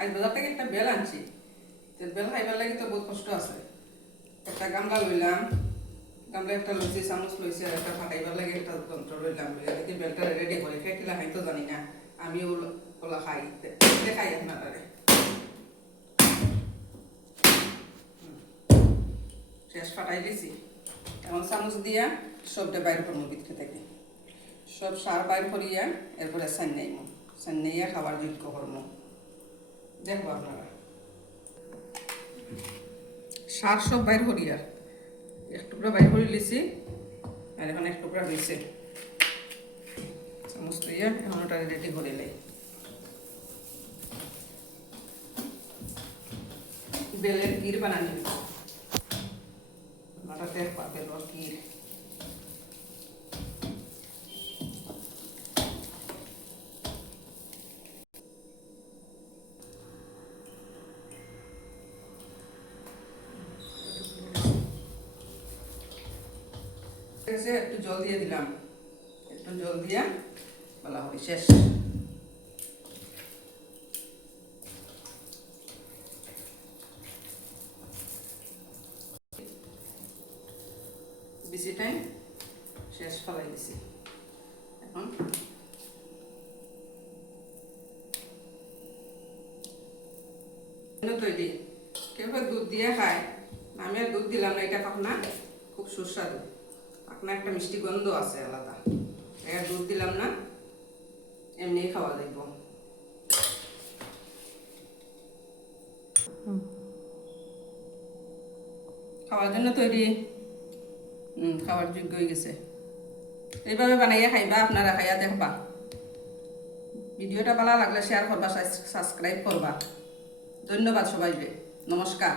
আজ বাজার থেকে একটা বেল আনছি, বেল খাইবার লাগে তো বহুত কষ্ট আছে। একটা গামলা লইলাম, গামলা একটা লইছি, চামচ লইছি, আর একটা ফাটাইবার লাগে একটা যন্ত্র লইলাম। দেখি বেলটা রেডি করে খাইছিলাম, খাই তো জানি না, আমিও ওলা খাই দেখাই আপনারে। শেষ ফাটাই দিছি, এখন চামচ দিয়া সবটা বাইর করবো ভিতরে থেকে, সব সার বাইর করিয়া এরপরে সান্নাইয়া খাবার যোগ্য করবো। দেখবো আপনারা সার সব বাইর করিয়া এক টুকরা বাইর করে লিছি, আর এখন এক টুকরা রয়েছে। চামচ লইয়া এখন ওটা রেডি করে লাই। বেলের গির বানানি ওটাতে বেলর গির। একটু জল দিয়ে দিলাম, একটু জল দিয়া বলা হবে শেষ। বেশি টাইম শেষ ফলাই দিছি। এখন তৈরি, কেউ দুধ দিয়ে খায়, আমি আর দুধ দিলাম না, এটা পাকনা খুব সুস্বাদু, পাকনা একটা মিষ্টি গন্ধ আছে আলাদা, এটা দুধ দিলাম না, এমনি খাওয়া যাইব। খাওয়ার জন্য তৈরি, খাওয়ার যোগ্য হয়ে গেছে। এইভাবে বানাইয়া খাইবা, আপনারা খাইয়া দেখবা। ভিডিওটা ভালো লাগলে শেয়ার করবা, সাবস্ক্রাইব করবা। ধন্যবাদ সবাইকে, নমস্কার।